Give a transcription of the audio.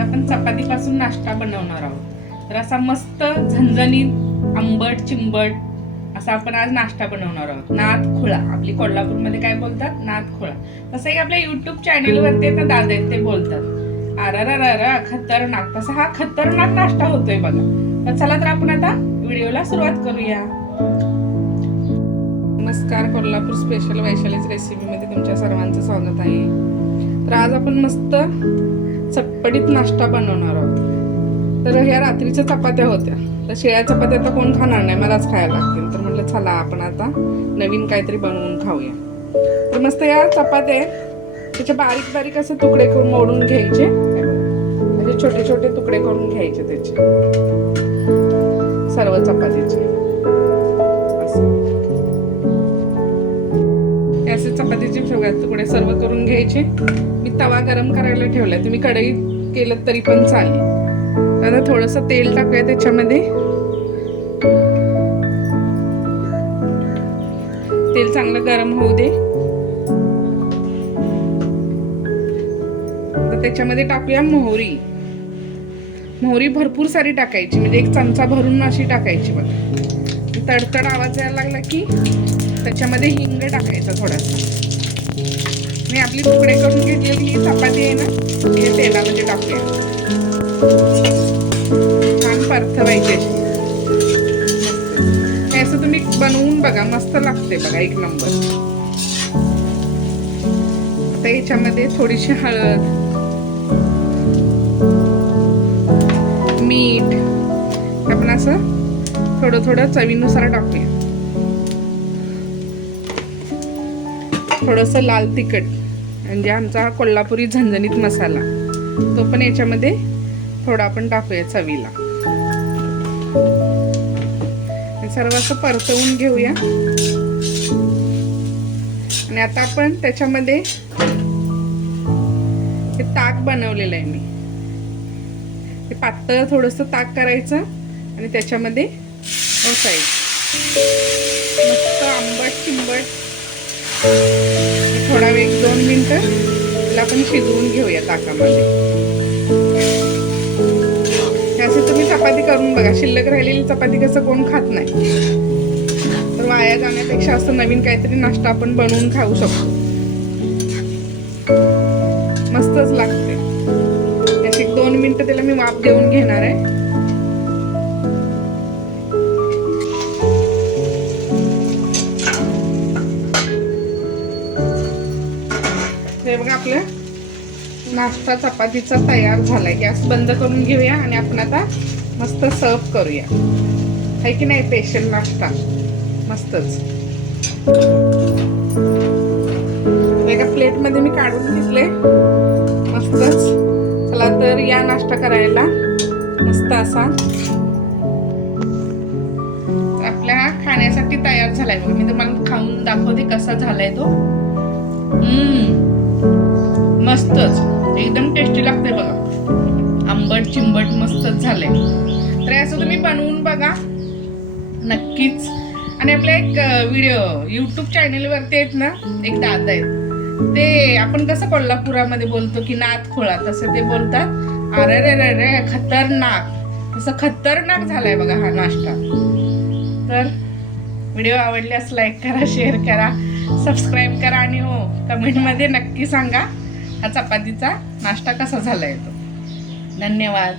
आज आपण चपातीपासून नाश्ता बनवणार आहोत। तर असा मस्त झणझणीत आंबट चिंबट असा आपण आज नाश्ता बनवणार आहोत। नादखुळा, आपली कोल्हापूरमध्ये काय बोलतात, नादखुळा। तसंही आपल्या युट्यूब चॅनलवरती आता दादा आहेत ते बोलतात अरररर खतरनाक। तसा हा खतरनाक नाश्ता होतोय बघा। तर चला तर आपण आता व्हिडिओला सुरुवात करूया। नमस्कार, कोल्हापूर स्पेशल वैशालीज रेसिपीमध्ये तुमच्या सर्वांचं स्वागत आहे। तर आज आपण मस्त चटपटीत नाश्ता बनवणार आहोत। तर ह्या रात्रीच्या चपात्या होत्या, तर शिळ्या चपात्या तर कोण खाणार नाही, मलाच खायला लागतील। तर म्हटलं चला आपण आता नवीन काहीतरी बनवून खाऊया। तर मस्त या चपात्या त्याचे बारीक बारीक असे तुकडे करून मोडून घ्यायचे, म्हणजे छोटे छोटे तुकडे करून घ्यायचे त्याचे सर्व चपातीचे। असे चपातीचे तुकडे सर्व करून घ्यायचे। मी तवा गरम करायला ठेवलाय, तुम्ही कढईत केलं तरी पण चालेल। आता थोडंसं तेल टाकूया त्याच्यामध्ये। तेल चांगलं गरम होऊ दे। तर त्याच्यामध्ये टाकूया मोहरी। मोहरी भरपूर सारी टाकायची, म्हणजे एक चमचा भरून अशी टाकायची बघा। तडतड आवाज यायला लागला की त्याच्यामध्ये हिंग टाकायचा थोडासा। मी आपली तुकडे करून घेतलेली ही चपाती आहे ना, हे तेलामध्ये टाकूया। छान परतवायची अशी। हे असं तुम्ही बनवून बघा, मस्त लागते बघा, एक नंबर। आता याच्यामध्ये थोडीशी हळद, मीठ आपण असं थोडं थोडं चवीनुसार टाकूया। थोडंसं लाल तिखट, म्हणजे आमचा कोल्हापुरी झणझणीत मसाला, तो पण याच्यामध्ये थोडा आपण टाकूया चवीला। हे सर्व असं परतवून घेऊया। आणि आता आपण त्याच्यामध्ये हे ताक बनवलेलं आहे मी, हे पातळ थोडंसं ताक करायचं आणि त्याच्यामध्ये ओतायचं। मस्त आंबट चिंबट थोडा वेळ 1-2 मिनिटं त्याला आपण शिजवून घेऊया ताकामध्ये। असे तुम्ही चपाती करून बघा। शिल्लक राहिलेली चपाती कसं कोण खात नाही, तर वाया जाण्यापेक्षा असं नवीन काहीतरी नाश्ता आपण बनवून खाऊ शकतो, मस्तच लागते। अशी 2 मिनिटं त्याला मी वाफ देऊन घेणार आहे। हे बघा, आपलं नाश्ता चपातीचा तयार झालाय। गॅस बंद करून घेऊया आणि आपण आता मस्त सर्व करूया, आहे की नाही। स्पेशल नाश्ता मस्तच। एका प्लेट मध्ये मी काढून घेतले मस्तच। चला तर या नाश्ता करायला मस्त असा आपल्या खाण्यासाठी तयार झालाय बघा। मी तुम्हाला खाऊन दाखवते कसा झालाय तो। मस्तच, एकदम टेस्टी लागते बघा, आंबट चिंबट मस्तच झालंय। तर असं तुम्ही बनवून बघा नक्कीच। आणि आपल्या एक व्हिडिओ युट्यूब चॅनलवरती आहेत ना, एक दादा आहेत, ते आपण कसं कोल्हापुरामध्ये बोलतो की नादखुळा, तसं ते बोलतात अरे रे रे रे खतरनाक। तसं खतरनाक झालाय बघा हा नाश्ता। तर व्हिडिओ आवडल्यास लाईक करा, शेअर करा, सबस्क्राईब करा आणि हो कमेंटमध्ये नक्की सांगा हा चपातीचा नाश्ता कसा झालाय तो। धन्यवाद।